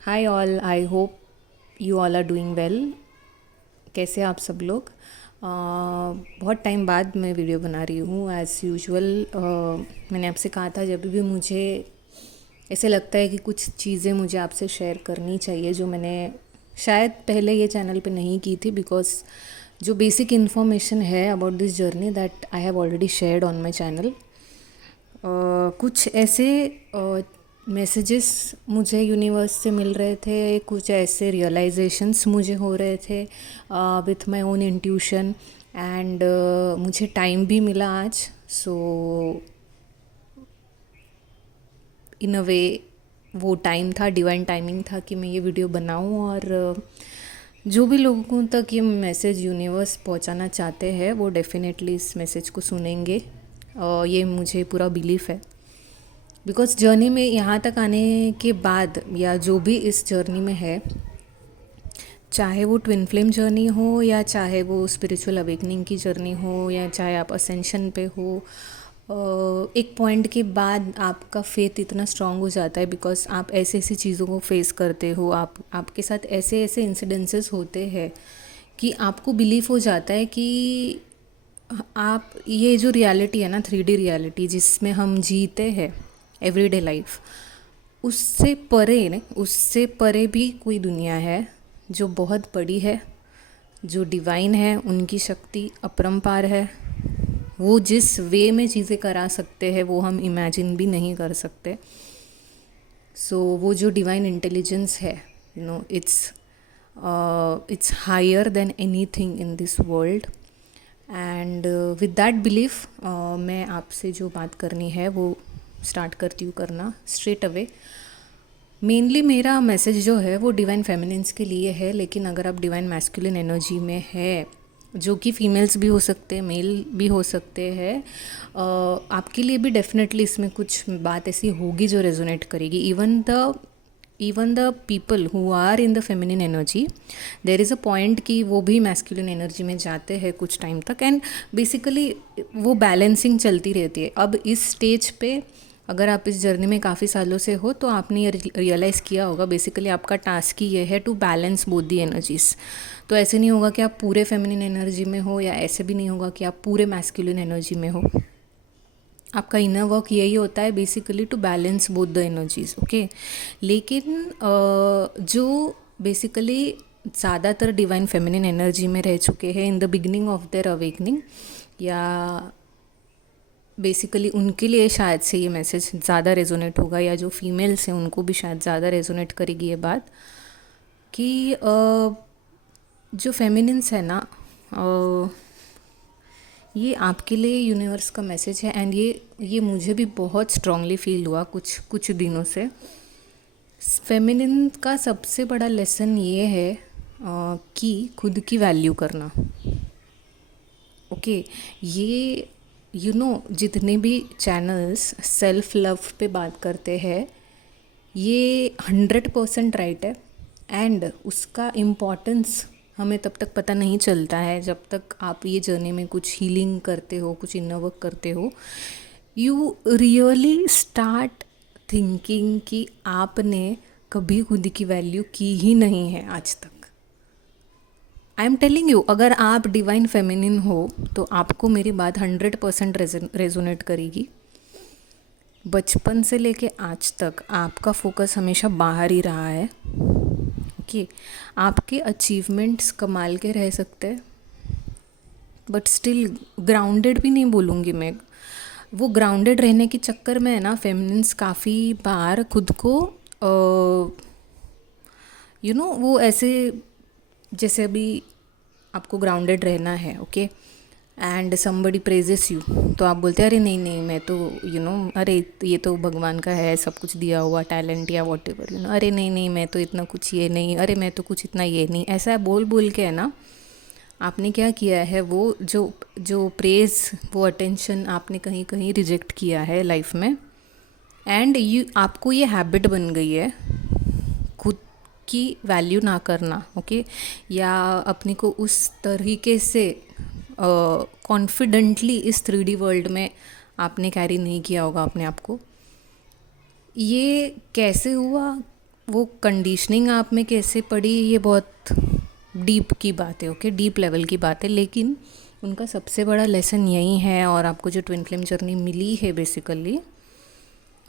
Hi all, I hope you all are doing well. कैसे हैं आप सब लोग? बहुत टाइम बाद मैं वीडियो बना रही हूँ एज़ यूजुअल। मैंने आपसे कहा था जब भी मुझे ऐसे लगता है कि कुछ चीज़ें मुझे आपसे शेयर करनी चाहिए जो मैंने शायद पहले ये चैनल पे नहीं की थी, बिकॉज जो बेसिक इन्फॉर्मेशन है about this journey that I have already shared on my channel. कुछ ऐसे मैसेजेस मुझे यूनिवर्स से मिल रहे थे, कुछ ऐसे रियलाइजेशंस मुझे हो रहे थे with my own intuition. And मुझे टाइम भी मिला आज। सो इन अ वे वो टाइम था, डिवाइन टाइमिंग था कि मैं ये वीडियो बनाऊं। और जो भी लोगों तक ये मैसेज यूनिवर्स पहुंचाना चाहते हैं वो डेफिनेटली इस मैसेज को सुनेंगे। ये मुझे पूरा बिलीफ है, बिकॉज जर्नी में यहाँ तक आने के बाद या जो भी इस जर्नी में है, चाहे वो ट्विन फ्लेम जर्नी हो या चाहे वो स्पिरिचुअल अवेकनिंग की जर्नी हो या चाहे आप असेंशन पे हो, एक पॉइंट के बाद आपका फेथ इतना स्ट्रांग हो जाता है बिकॉज आप ऐसी ऐसी चीज़ों को फेस करते हो, आपके साथ ऐसे ऐसे इंसिडेंसेस होते हैं कि आपको बिलीव हो जाता है कि आप ये जो रियलिटी है ना, 3D रियलिटी जिसमें हम जीते हैं एवरीडे लाइफ, उससे परे भी कोई दुनिया है जो बहुत बड़ी है, जो डिवाइन है, उनकी शक्ति अपरंपार है। वो जिस वे में चीज़ें करा सकते हैं वो हम इमेजिन भी नहीं कर सकते। वो जो डिवाइन इंटेलिजेंस है, it's higher than anything in this world. And with that belief मैं आपसे जो बात करनी है वो स्टार्ट करती हूँ करना स्ट्रेट अवे। मेनली मेरा मैसेज जो है वो डिवाइन फेमिनिन्स के लिए है, लेकिन अगर आप डिवाइन मैस्कुलिन एनर्जी में है, जो कि फीमेल्स भी हो सकते हैं, मेल भी हो सकते हैं, आपके लिए भी डेफिनेटली इसमें कुछ बात ऐसी होगी जो रेजोनेट करेगी। Even the people who are in the feminine energy, there is a point कि वो भी मैस्कुलिन एनर्जी में जाते हैं कुछ टाइम तक, एंड बेसिकली वो बैलेंसिंग चलती रहती है। अब इस स्टेज पे अगर आप इस जर्नी में काफ़ी सालों से हो तो आपने ये रियलाइज़ किया होगा, बेसिकली आपका टास्क ही ये है to balance both the energies. तो ऐसे नहीं होगा कि आप पूरे फेमिनिन एनर्जी में हो, या ऐसे भी नहीं होगा कि आप पूरे मैस्कुलिन एनर्जी में हो। आपका इनर वर्क यही होता है basically to balance both the energies, okay. लेकिन जो बेसिकली ज़्यादातर डिवाइन फेमिनिन एनर्जी में रह चुके हैं in the beginning of their awakening, या बेसिकली उनके लिए शायद से ये मैसेज ज़्यादा रेजोनेट होगा, या जो फीमेल्स हैं उनको भी शायद ज़्यादा रेजोनेट करेगी ये बात कि जो फेमिनिन्स है ना, ये आपके लिए यूनिवर्स का मैसेज है। एंड ये मुझे भी बहुत स्ट्रांगली फील हुआ कुछ दिनों से। फेमिनिन का सबसे बड़ा लेसन ये है कि खुद की वैल्यू करना, ओके। ये जितने भी चैनल्स सेल्फ लव पे बात करते हैं, ये 100% राइट है। एंड उसका इम्पॉर्टेंस हमें तब तक पता नहीं चलता है जब तक आप ये जर्नी में कुछ हीलिंग करते हो, कुछ इनर वर्क करते हो। यू रियली स्टार्ट थिंकिंग कि आपने कभी खुद की वैल्यू की ही नहीं है आज तक। आई एम टेलिंग यू, अगर आप डिवाइन फेमिनिन हो तो आपको मेरी बात 100% रेजोनेट करेगी। बचपन से लेके आज तक आपका फोकस हमेशा बाहर ही रहा है, ओके। आपके अचीवमेंट्स कमाल के रह सकते हैं, बट स्टिल ग्राउंडेड भी नहीं बोलूँगी मैं। वो ग्राउंडेड रहने के चक्कर में है ना, फेमिनिन्स काफ़ी बार खुद को वो ऐसे, जैसे अभी आपको ग्राउंडेड रहना है, okay, and somebody praises you, तो आप बोलते हैं अरे नहीं नहीं मैं तो अरे ये तो भगवान का है, सब कुछ दिया हुआ टैलेंट या वॉट एवर, अरे नहीं नहीं मैं तो इतना कुछ ये नहीं, अरे मैं तो कुछ इतना ये नहीं, ऐसा बोल बोल के है ना, आपने क्या किया है, वो जो प्रेज, वो अटेंशन आपने कहीं कहीं रिजेक्ट किया है लाइफ में। एंड आपको ये हैबिट बन गई है खुद की वैल्यू ना करना, ओके, या अपने को उस तरीके से कॉन्फिडेंटली इस 3D वर्ल्ड में आपने कैरी नहीं किया होगा अपने आप को। ये कैसे हुआ वो कंडीशनिंग आप में कैसे पड़ी ये बहुत डीप की बात है, ओके, डीप लेवल की बात है, लेकिन उनका सबसे बड़ा लेसन यही है। और आपको जो ट्विन फ्लेम जर्नी मिली है बेसिकली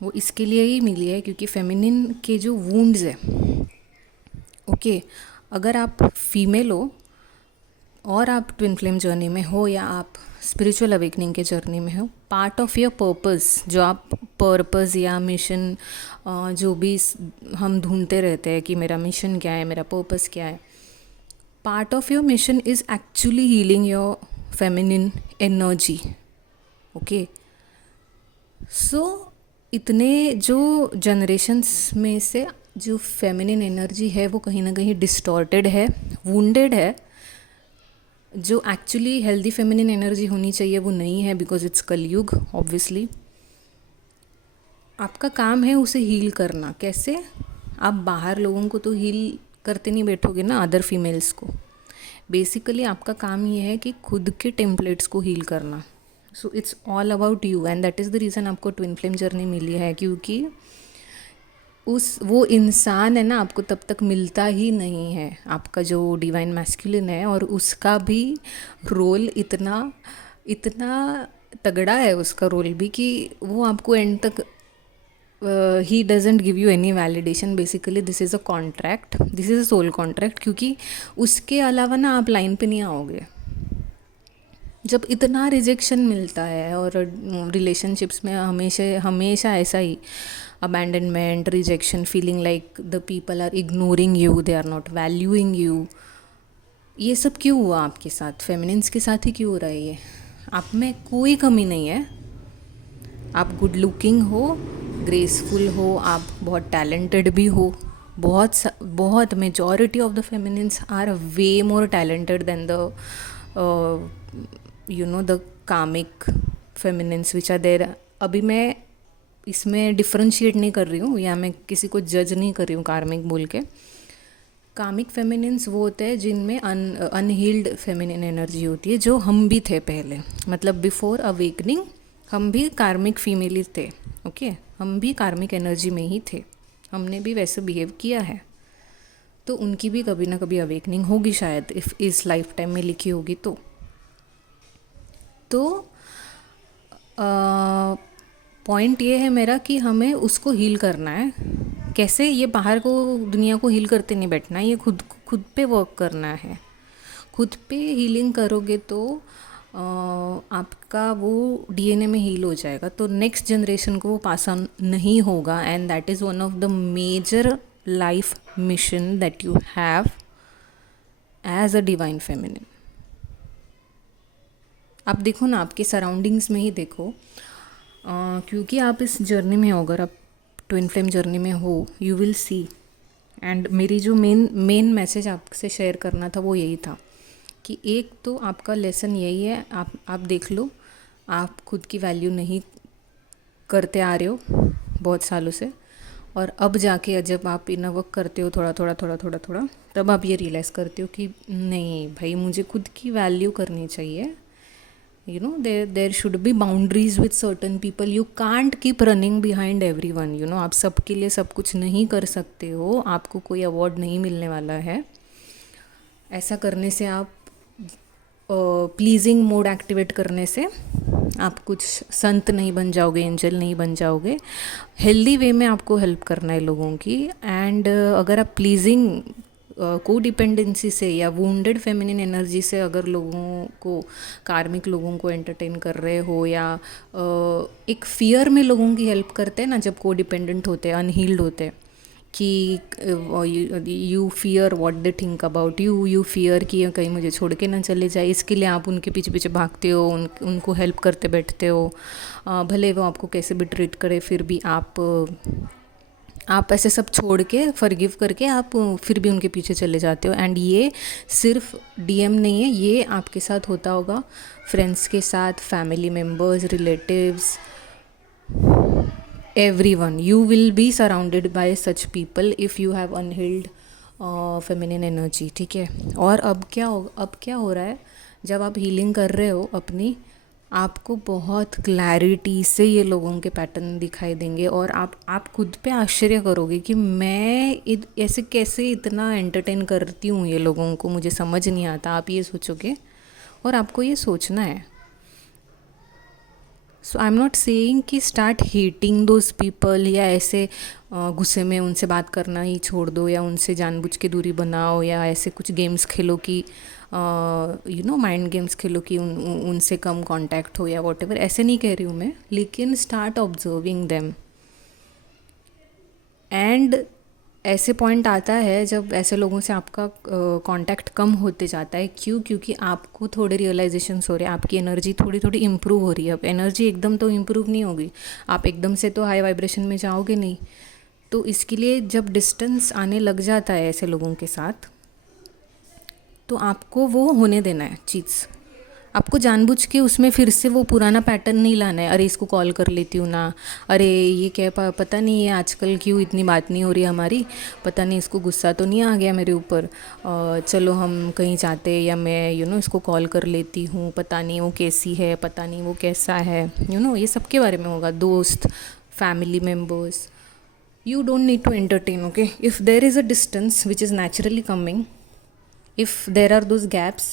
वो इसके लिए ही मिली है क्योंकि फेमिनिन के जो वूंड्स है, ओके, अगर आप फीमेल हो और आप ट्विन फ्लेम जर्नी में हो या आप स्पिरिचुअल अवेकनिंग के जर्नी में हो, पार्ट ऑफ योर पर्पस, जो आप पर्पस या मिशन जो भी हम ढूंढते रहते हैं कि मेरा मिशन क्या है, मेरा पर्पस क्या है, part of your mission is actually healing your feminine energy, okay. So इतने जो जनरेशन्स में से जो फेमिनिन एनर्जी है वो कहीं ना कहीं डिस्टॉर्टेड है, वुंडेड है। जो एक्चुअली हेल्दी फेमिनिन एनर्जी होनी चाहिए वो नहीं है, बिकॉज इट्स कलयुग ऑब्वियसली। आपका काम है उसे हील करना। कैसे? आप बाहर लोगों को तो हील करते नहीं बैठोगे ना, अदर फीमेल्स को। बेसिकली आपका काम ये है कि खुद के टेम्पलेट्स को हील करना। So it's all about you and that is the reason आपको ट्विन फ्लेम जर्नी मिली है, क्योंकि वो इंसान है ना, आपको तब तक मिलता ही नहीं है, आपका जो डिवाइन मैस्कुलिन है, और उसका भी रोल इतना इतना तगड़ा है उसका रोल भी कि वो आपको एंड तक ही doesn't give you any validation. Basically this is a contract, this is a soul contract, क्योंकि उसके अलावा ना आप लाइन पे नहीं आओगे। जब इतना रिजेक्शन मिलता है, और रिलेशनशिप्स में हमेशा हमेशा ऐसा ही abandonment, rejection, feeling like the people are ignoring you, they are not valuing you, ये सब क्यों हुआ आपके साथ? फेमिनिन्स के साथ ही क्यों हो रहा है ये? आप में कोई कमी नहीं है, आप गुड लुकिंग हो, ग्रेसफुल हो, आप बहुत टैलेंटेड भी हो। बहुत majority of the feminines are way more talented than the the karmic feminines which are there. अभी मैं इसमें डिफ्रेंशिएट नहीं कर रही हूँ, या मैं किसी को जज नहीं कर रही हूँ कार्मिक बोल के। कामिक फेमिनिन्स वो होते हैं जिनमें अनहील्ड फेमिनिन एनर्जी होती है, जो हम भी थे पहले, मतलब बिफोर अवेकनिंग हम भी कार्मिक फीमेल ही थे, ओके। हम भी कार्मिक एनर्जी में ही थे, हमने भी वैसे बिहेव किया है। तो उनकी भी कभी ना कभी अवेकनिंग होगी शायद, इफ़ इस लाइफ टाइम में लिखी होगी तो पॉइंट ये है मेरा कि हमें उसको हील करना है। कैसे? ये बाहर को दुनिया को हील करते नहीं बैठना है, ये खुद पे वर्क करना है। खुद पे हीलिंग करोगे तो आपका वो डीएनए में हील हो जाएगा, तो नेक्स्ट जनरेशन को वो पास ऑन नहीं होगा। And that is one of the major life mission that you have as a divine feminine. आप देखो ना, आपके सराउंडिंग्स में ही देखो, क्योंकि आप इस जर्नी में हो, अगर आप ट्विन फ्लेम जर्नी में हो, यू विल सी। एंड मेरी जो मेन मैसेज आपसे शेयर करना था वो यही था कि एक तो आपका लेसन यही है, आप देख लो, आप खुद की वैल्यू नहीं करते आ रहे हो बहुत सालों से, और अब जाके जब आप इनर वर्क करते हो थोड़ा, तब आप ये रियलाइज़ करते हो कि नहीं भाई, मुझे खुद की वैल्यू करनी चाहिए। there should be boundaries with certain people. You can't keep running behind everyone. आप सबके लिए सब कुछ नहीं कर सकते हो, आपको कोई अवार्ड नहीं मिलने वाला है। ऐसा करने से आप प्लीजिंग मोड एक्टिवेट करने से आप कुछ संत नहीं बन जाओगे, एंजल नहीं बन जाओगे। हेल्दी वे में आपको हेल्प करना है लोगों की। एंड अगर आप प्लीजिंग को डिपेंडेंसी से या वुंडेड फेमिनिन एनर्जी से अगर लोगों को, कार्मिक लोगों को एंटरटेन कर रहे हो, या एक फियर में लोगों की हेल्प करते हैं ना, जब को डिपेंडेंट होते हैं, अनहील्ड होते हैं, कि you fear what they think about you fear कि कहीं मुझे छोड़ के ना चले जाए, इसके लिए आप उनके पीछे पीछे भागते हो, उनको हेल्प करते बैठते हो। भले वो आपको कैसे भी ट्रीट करे, फिर भी आप ऐसे सब छोड़ के, फॉरगिव करके आप फिर भी उनके पीछे चले जाते हो। एंड ये सिर्फ डीएम नहीं है, ये आपके साथ होता होगा फ्रेंड्स के साथ, family members, relatives, everyone. You will be surrounded by such people if you have unhealed feminine energy, ठीक है। और अब क्या हो रहा है, जब आप हीलिंग कर रहे हो अपनी, आपको बहुत क्लैरिटी से ये लोगों के पैटर्न दिखाई देंगे और आप खुद पे आश्चर्य करोगे कि मैं ऐसे कैसे इतना एंटरटेन करती हूँ ये लोगों को, मुझे समझ नहीं आता, आप ये सोचोगे और आपको ये सोचना है. So I am not saying कि स्टार्ट हेटिंग दोज पीपल या ऐसे गुस्से में उनसे बात करना ही छोड़ दो या उनसे जानबूझ के दूरी बनाओ या ऐसे कुछ गेम्स खेलो कि माइंड गेम्स खेलो कि उनसे कम कांटेक्ट हो या वॉट एवर. ऐसे नहीं कह रही हूँ मैं, लेकिन स्टार्ट ऑब्जर्विंग देम. एंड ऐसे पॉइंट आता है जब ऐसे लोगों से आपका कांटेक्ट कम होते जाता है. क्यों? क्योंकि आपको थोड़े रियलाइजेशंस हो रहे हैं, आपकी एनर्जी थोड़ी थोड़ी इम्प्रूव हो रही है. अब एनर्जी एकदम तो इम्प्रूव नहीं होगी, आप एकदम से तो हाई वाइब्रेशन में जाओगे नहीं. तो इसके लिए जब डिस्टेंस आने लग जाता है ऐसे लोगों के साथ, तो आपको वो होने देना है चीज़. आपको जानबूझ के उसमें फिर से वो पुराना पैटर्न नहीं लाना है. अरे इसको कॉल कर लेती हूँ ना, अरे ये क्या पता नहीं है आजकल क्यों इतनी बात नहीं हो रही हमारी, पता नहीं इसको गुस्सा तो नहीं आ गया मेरे ऊपर, चलो हम कहीं जाते या मैं इसको कॉल कर लेती हूँ, पता नहीं वो कैसी है, पता नहीं वो कैसा है. ये सब के बारे में होगा. दोस्त, family members, you don't need to entertain. Okay, if there is a distance which is naturally coming, if there are those gaps,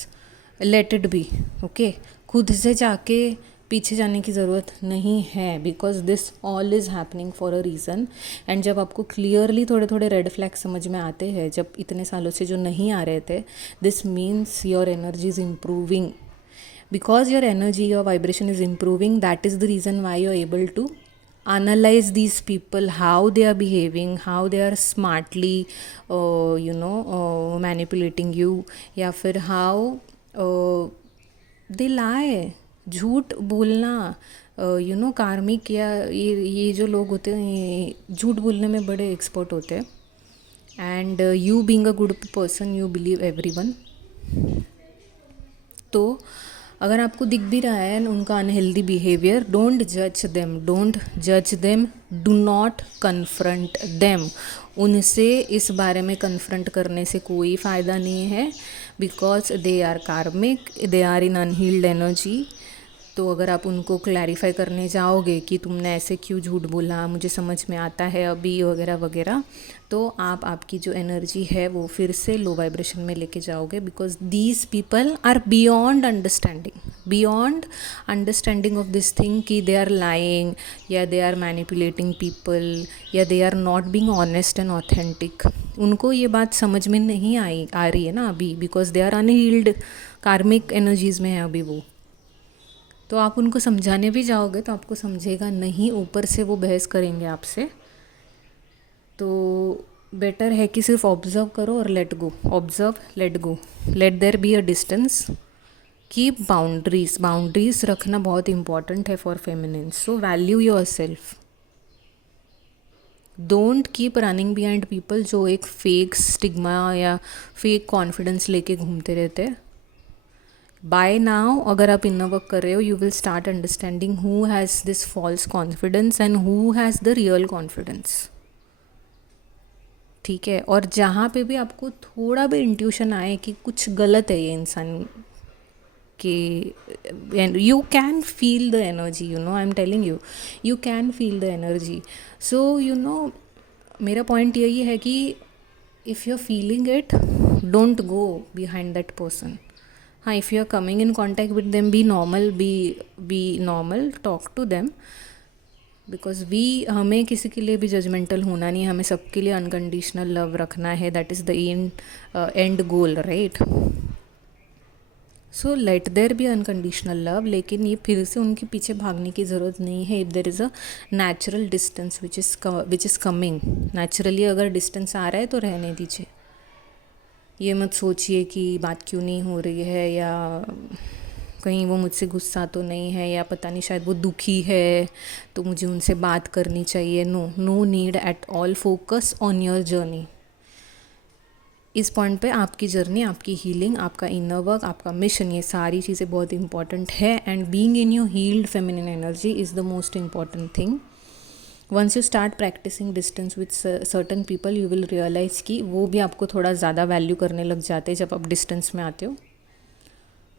let it be. Okay, खुद से जाके पीछे जाने की ज़रूरत नहीं है, because this all is happening for a reason. And जब आपको क्लियरली थोड़े थोड़े रेड फ्लैग समझ में आते हैं, जब इतने सालों से जो नहीं आ रहे थे, this means your energy is improving. because your energy, your vibration is improving, that is the reason why you're able to analyze these people, how they are behaving, how they are smartly manipulating you, या फिर how they lie. झूठ बोलना, कार्मिक या ये जो लोग होते हैं ये झूठ बोलने में बड़े एक्सपर्ट होते हैं. And you being a good person, you believe everyone. तो अगर आपको दिख भी रहा है उनका अनहेल्दी बिहेवियर, डोंट जज them, do not confront them. उनसे इस बारे में कन्फ्रंट करने से कोई फ़ायदा नहीं है, because they are karmic, they are in unhealed energy. तो अगर आप उनको क्लैरिफाई करने जाओगे कि तुमने ऐसे क्यों झूठ बोला, मुझे समझ में आता है अभी, वगैरह वगैरह, तो आप आपकी जो एनर्जी है वो फिर से लो वाइब्रेशन में लेके जाओगे. Because these people are beyond understanding of this thing कि दे आर लाइंग या दे आर मैनिपुलेटिंग पीपल या they are not being honest and authentic. उनको ये बात समझ में नहीं आ रही है ना अभी, बिकॉज दे आर अनहील्ड, कार्मिक एनर्जीज़ में है अभी वो. तो आप उनको समझाने भी जाओगे तो आपको समझेगा नहीं, ऊपर से वो बहस करेंगे आपसे. तो बेटर है कि सिर्फ ऑब्ज़र्व करो और let go. Observe, let go, let there be a distance, keep boundaries रखना बहुत इंपॉर्टेंट है for feminine. So value your self. Don't keep running behind people जो एक फेक स्टिग्मा या फेक कॉन्फिडेंस लेके घूमते रहते हैं. बाय नाउ अगर आप इनर वर्क कर रहे हो, you will start understanding who has this false confidence and who has the real confidence. ठीक है. और जहाँ पे भी आपको थोड़ा भी इंट्यूशन आए कि कुछ गलत है ये इंसान के, and you can feel the energy, I am telling you can feel the energy. So मेरा पॉइंट यही है कि if you are feeling it, don't go behind that person. हाँ, if you are coming in contact with them, be normal, talk to them, because हमें किसी के लिए भी जजमेंटल होना नहीं है, हमें सबके लिए अनकंडीशनल लव रखना है. That is the end goal, right. So let there be unconditional love, लेकिन ये फिर से उनके पीछे भागने की ज़रूरत नहीं है. If there is a natural distance which is coming naturally, अगर डिस्टेंस आ रहा है तो रहने दीजिए. ये मत सोचिए कि बात क्यों नहीं हो रही है, या कहीं वो मुझसे गुस्सा तो नहीं है, या पता नहीं शायद वो दुखी है तो मुझे उनसे बात करनी चाहिए. No need at all. Focus on your journey. इस पॉइंट पे आपकी जर्नी, आपकी हीलिंग, आपका इनर वर्क, आपका मिशन, ये सारी चीज़ें बहुत इंपॉर्टेंट है. And being in your healed feminine energy is the most important thing. Once you start practicing distance with certain people, you will realize कि वो भी आपको थोड़ा ज़्यादा वैल्यू करने लग जाते हैं जब आप डिस्टेंस में आते हो.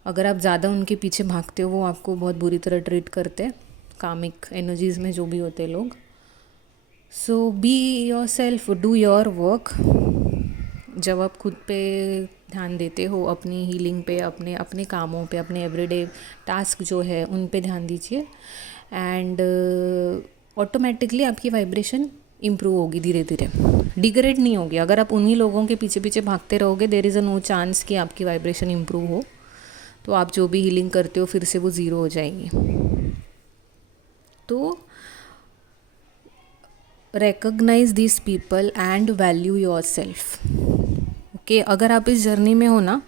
अगर आप ज़्यादा उनके पीछे भागते हो वो आपको बहुत बुरी तरह ट्रीट करते हैं, कामिक एनर्जीज़ में जो भी होते हैं लोग. So be your yourself do your. जब आप खुद पे ध्यान देते हो, अपनी हीलिंग पे, अपने अपने कामों पे, अपने एवरीडे टास्क जो है उन पे ध्यान दीजिए, एंड ऑटोमेटिकली आपकी वाइब्रेशन इम्प्रूव होगी धीरे धीरे, डिग्रेड नहीं होगी. अगर आप उन्हीं लोगों के पीछे पीछे भागते रहोगे, there is a no chance कि आपकी वाइब्रेशन इम्प्रूव हो. तो आप जो भी हीलिंग करते हो फिर से वो ज़ीरो हो जाएगी. तो recognize these people and value yourself. Okay, अगर आप इस जर्नी में हो ना,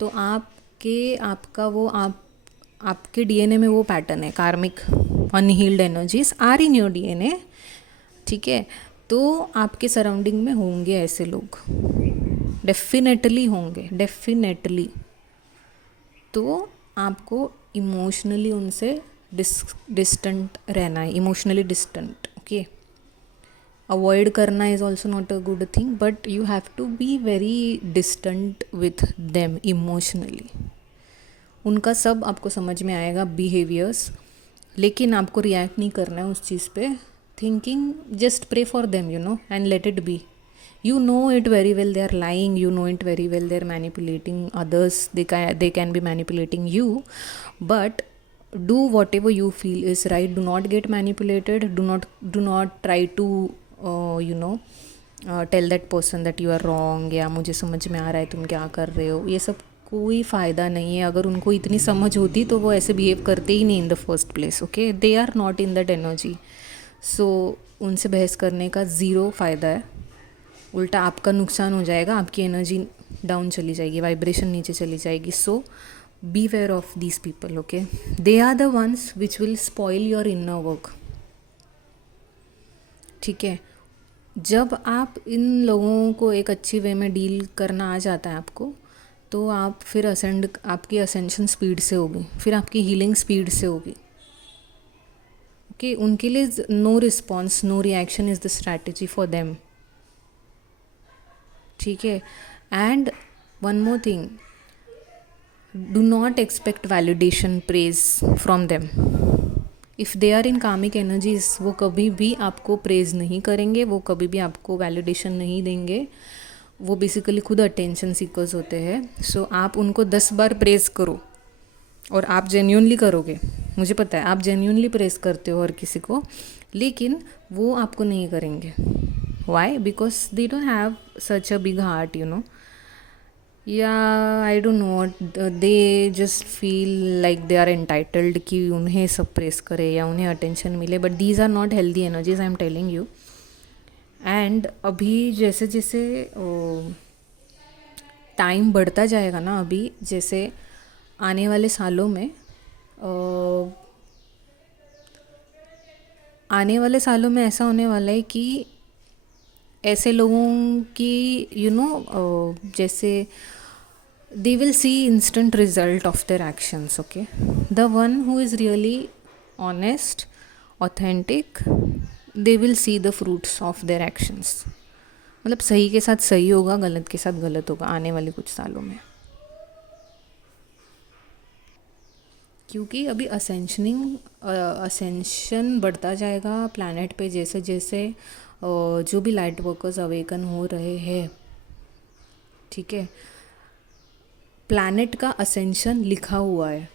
तो आपका वो आपके डीएनए में वो पैटर्न है, karmic unhealed energies are in your DNA. ठीक है, तो आपके सराउंडिंग में होंगे ऐसे लोग, डेफिनेटली होंगे, डेफिनेटली. तो आपको इमोशनली उनसे डिस्टेंट रहना है, इमोशनली डिस्टेंट. ओके, अवॉइड करना is also not a good thing, but you have to be very distant with them emotionally. उनका सब आपको समझ में आएगा, बिहेवियर्स, लेकिन आपको रिएक्ट नहीं करना है उस चीज़ पे. Thinking, just pray for them, you know, and let it be. You know it very well they are lying, you know it very well they are manipulating others, they can be manipulating you, but do whatever you feel is right. Do not get manipulated. Do not try to tell that person that you are wrong, या मुझे समझ में आ रहा है तुम क्या कर रहे हो. ये सब कोई फ़ायदा नहीं है. अगर उनको इतनी समझ होती तो वो ऐसे बिहेव करते ही नहीं in the first place. Okay, they are not in that energy. So उनसे बहस करने का ज़ीरो फ़ायदा है. उल्टा आपका नुकसान हो जाएगा, आपकी एनर्जी डाउन चली जाएगी, वाइब्रेशन नीचे चली जाएगी. So beware of these people. Okay, they are the ones which will spoil your inner work. ठीक है, जब आप इन लोगों को एक अच्छी वे में डील करना आ जाता है आपको, तो आप फिर आपकी असेंशन स्पीड से होगी, फिर आपकी हीलिंग स्पीड से होगी. ओके, उनके लिए no response, no reaction is the strategy for them. ठीक है, and one more thing, do not expect validation, praise from them. If they are in karmic energies, वो कभी भी आपको प्रेज नहीं करेंगे, वो कभी भी आपको वैलिडेशन नहीं देंगे. वो बेसिकली खुद अटेंशन सीकर्स होते हैं. सो आप उनको 10 बार प्रेज करो, और आप जेन्यूनली करोगे, मुझे पता है आप जेन्यूनली प्रेज करते हो हर किसी को, लेकिन वो आपको नहीं करेंगे. Why? Because they don't have such a big heart, you know. या I don't know, they just feel like they are entitled कि उन्हें सब प्रेस करे या उन्हें अटेंशन मिले. But these are not healthy energies, I am telling you. And अभी जैसे जैसे टाइम बढ़ता जाएगा ना, अभी जैसे आने वाले सालों में ऐसा होने वाला है कि ऐसे लोगों की जैसे they will see instant result of their actions. Okay, the one who is really honest, authentic, they will see the fruits of their actions. मतलब सही के साथ सही होगा, गलत के साथ गलत होगा आने वाले कुछ सालों में. क्योंकि अभी असेंशन बढ़ता जाएगा प्लैनेट पे, जैसे जैसे जो भी लाइट वर्कर्स अवेकन हो रहे हैं. ठीक है, प्लैनेट का असेंशन लिखा हुआ है.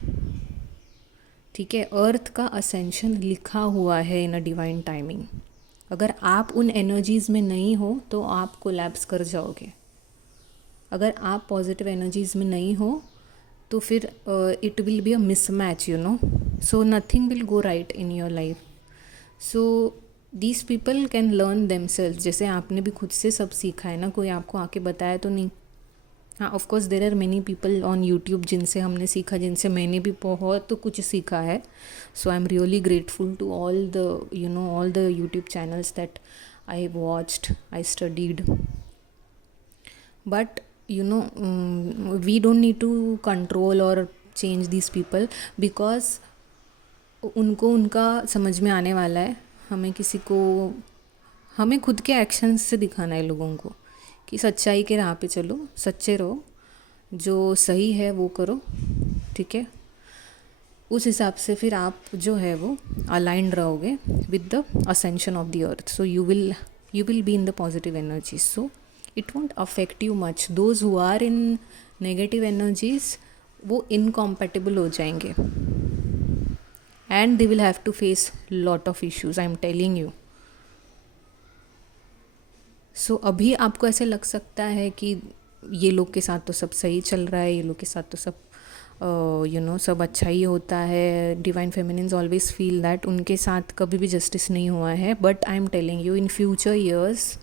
ठीक है, अर्थ का असेंशन लिखा हुआ है इन अ डिवाइन टाइमिंग. अगर आप उन एनर्जीज़ में नहीं हो तो आप कोलैप्स कर जाओगे. अगर आप पॉजिटिव एनर्जीज़ में नहीं हो तो फिर it will be a mismatch, you know. So nothing will go right in your life. So these people can learn themselves. जैसे आपने भी खुद से सब सीखा है ना, कोई आपको आके बताया तो नहीं. हाँ, of course there are many people on YouTube जिनसे हमने सीखा, जिनसे मैंने भी बहुत कुछ सीखा है. So I am really grateful to all the YouTube channels that I watched, I studied. But we don't need to control or change these people, because उनको उनका समझ में आने वाला है. हमें खुद के एक्शंस से दिखाना है लोगों को कि सच्चाई के राह पे चलो, सच्चे रहो, जो सही है वो करो, ठीक है, उस हिसाब से फिर आप जो है वो अलाइंड रहोगे with the ascension of the earth. So you will be in the positive energies, so it won't affect you much. Those who are in negative energies वो incompatible हो जाएंगे and they will have to face lot of issues, I am telling you. सो अभी आपको ऐसे लग सकता है कि ये लोग के साथ तो सब सही चल रहा है, ये लोग के साथ तो सब सब अच्छा ही होता है. Divine feminines always feel that उनके साथ कभी भी जस्टिस नहीं हुआ है. But I am telling you, in future years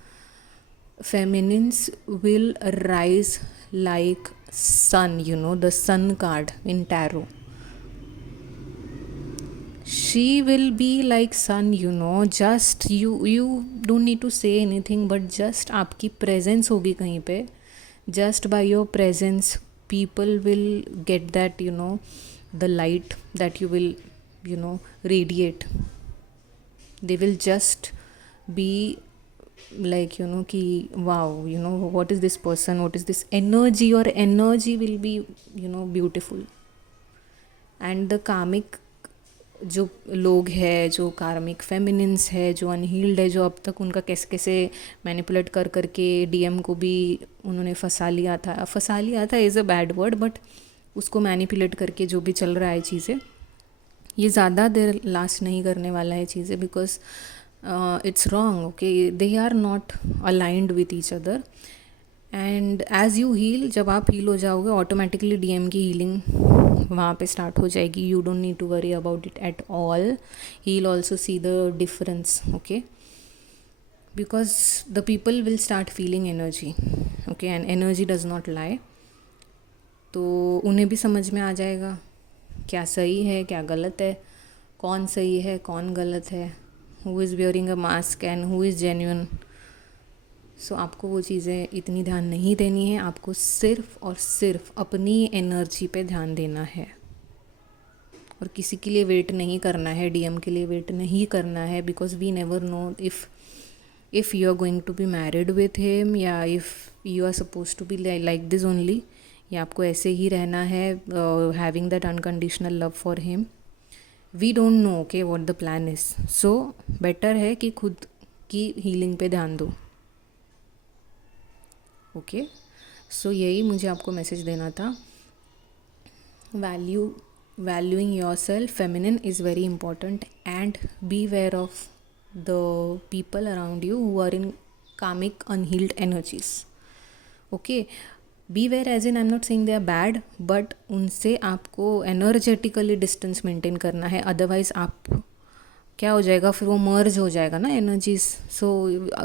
feminines will rise like sun, the sun card in tarot. She will be like sun, just you don't need to say anything, but just आपकी presence होगी कहीं पे. Just by your presence people will get that, the light that you will, radiate. They will just be like, कि wow, what is this person, what is this energy. Your energy will be, beautiful. And the karmic जो लोग है, जो कार्मिक feminines है, जो unhealed है, जो अब तक उनका कैसे कैसे मैनिपुलेट कर करके डीएम को भी उन्होंने फंसा लिया था is a bad word, but उसको मैनिपुलेट करके जो भी चल रहा है चीज़ें, ये ज़्यादा देर लास्ट नहीं करने वाला है चीज़ें. Because it's wrong. Okay, they are not aligned with each other. And as you heal, जब आप हील हो जाओगे ऑटोमेटिकली डीएम की हीलिंग वहाँ पे स्टार्ट हो जाएगी. You don't need to worry about it at all. He will also see the difference. Okay, because the people will start feeling energy. Okay, and energy does not lie. तो उन्हें भी समझ में आ जाएगा क्या सही है क्या गलत है, कौन सही है कौन गलत है, who is wearing a mask and who is genuine. So आपको वो चीज़ें इतनी ध्यान नहीं देनी है. आपको सिर्फ और सिर्फ अपनी एनर्जी पे ध्यान देना है और किसी के लिए वेट नहीं करना है, डीएम के लिए वेट नहीं करना है. Because we never know if you are going to be married with him, या if you are suppose to be like this only, या आपको ऐसे ही रहना है having that unconditional love for him. We don't know okay what the plan is. So better है कि खुद की हीलिंग पे ध्यान दो. ओके, सो यही मुझे आपको मैसेज देना था. Valuing yourself feminine is very important. And beware of the people around you who are in karmic unhealed energies. Okay, beware as in I am not saying they are bad, but उनसे आपको energetically distance maintain करना है. Otherwise आप क्या हो जाएगा, फिर वो मर्ज हो जाएगा ना energies. So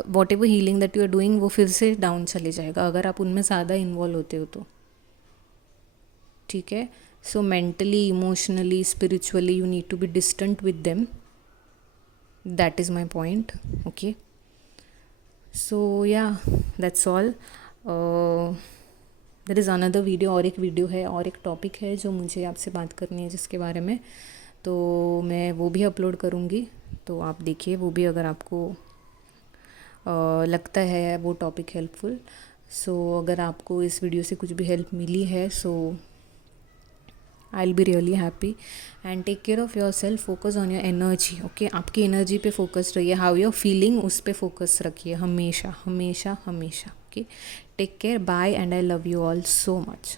whatever healing that you are doing वो फिर से डाउन चले जाएगा अगर आप उनमें ज़्यादा इन्वॉल्व होते हो तो. ठीक है, so mentally, emotionally, spiritually you need to be distant with them. That is my point. Okay, so yeah that's all. There is another video, और एक वीडियो है और एक टॉपिक है जो मुझे आपसे बात करनी है जिसके बारे में, तो मैं वो भी अपलोड करूँगी. तो आप देखिए वो भी, अगर आपको लगता है वो टॉपिक हेल्पफुल. सो अगर आपको इस वीडियो से कुछ भी हेल्प मिली है, so I will be really happy. And take care of yourself. Focus on your energy. Okay, आपकी एनर्जी पे फोकस रहिए. हाउ यू आर फीलिंग उस पर फोकस रखिए हमेशा हमेशा हमेशा. Okay, take care, bye, and I love you all so much.